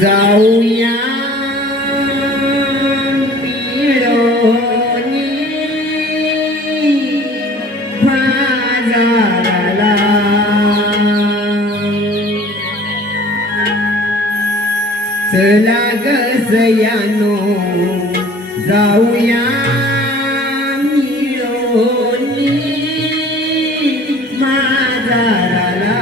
जाऊया मिळूनी बाजाराला चला ग सयानो जाऊया मिळूनी बाजाराला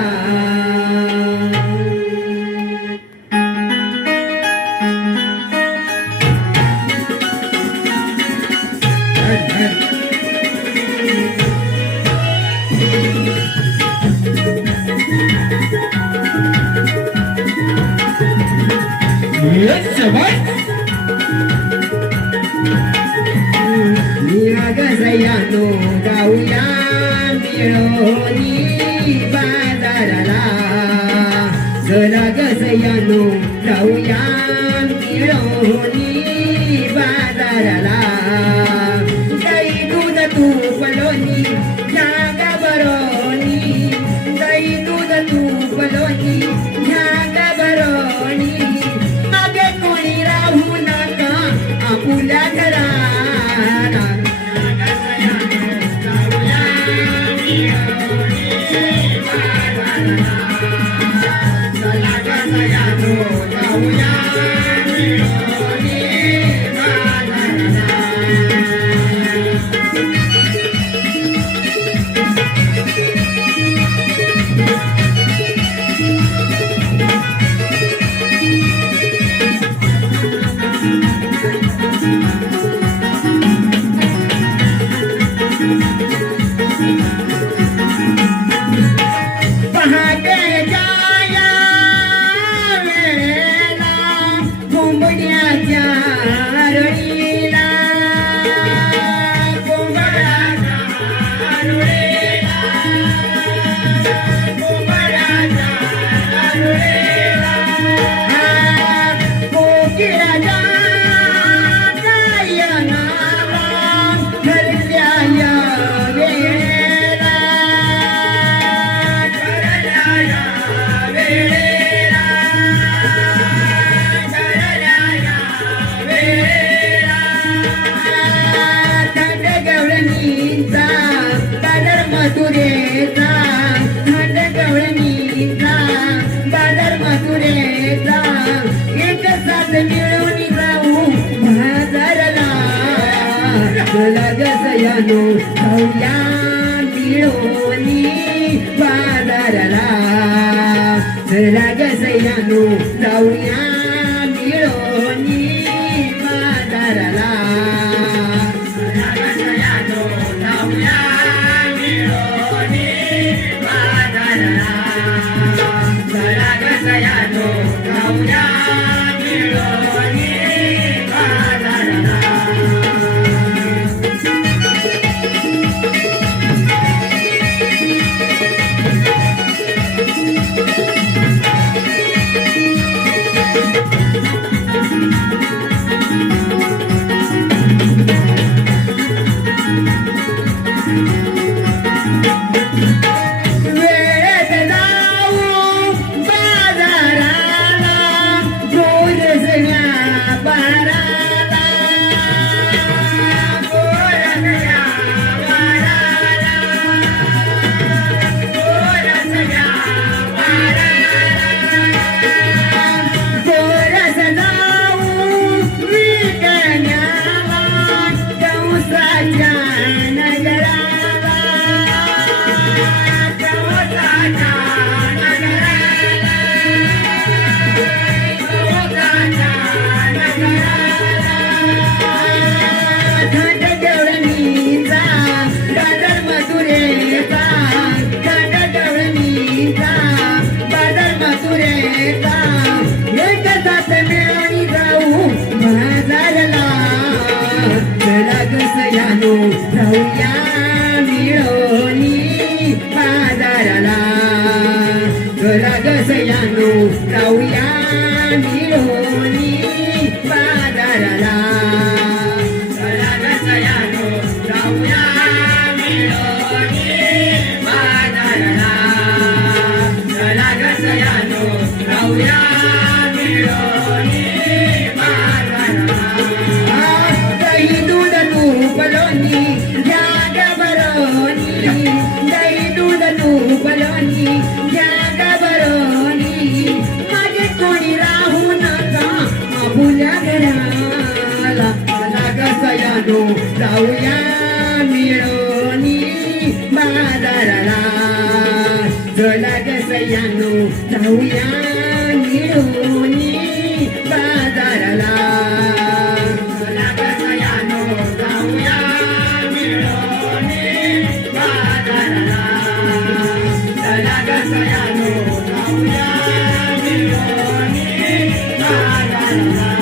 सयानो जाऊया मिळूनी बाजाराला चला ग सयानो जाऊया मिळूनी बाजाराला दही दूध तूप लोणी ह्या बरोनी दही दूध तूप लोणी ह्या बरोनी मागे कोणी राहू नका आपुल्या घरा चला ग सयानो जाऊया मिळूनी बाजाराला चला ग सयानो जाऊया मिळूनी बाजाराला चला ग सयानो जाऊया मिळूनी बाजाराला चला ग सयानो जाऊया मिळूनी बाजाराला जाऊया मिळूनी बाजाराला चला ग सयानो जाऊया मिळूनी बाजाराला चला ग सयानो जाऊया मिळूनी बाजाराला चला ग सयानो जाऊया मिळूनी जाऊया मिळोनी बाजाराला चला ग सयानो जाऊया मिळोनी बाजाराला चला ग सयानो जाऊया मिळोनी बाजाराला चला ग सयानो जाऊया मिळोनी बाजाराला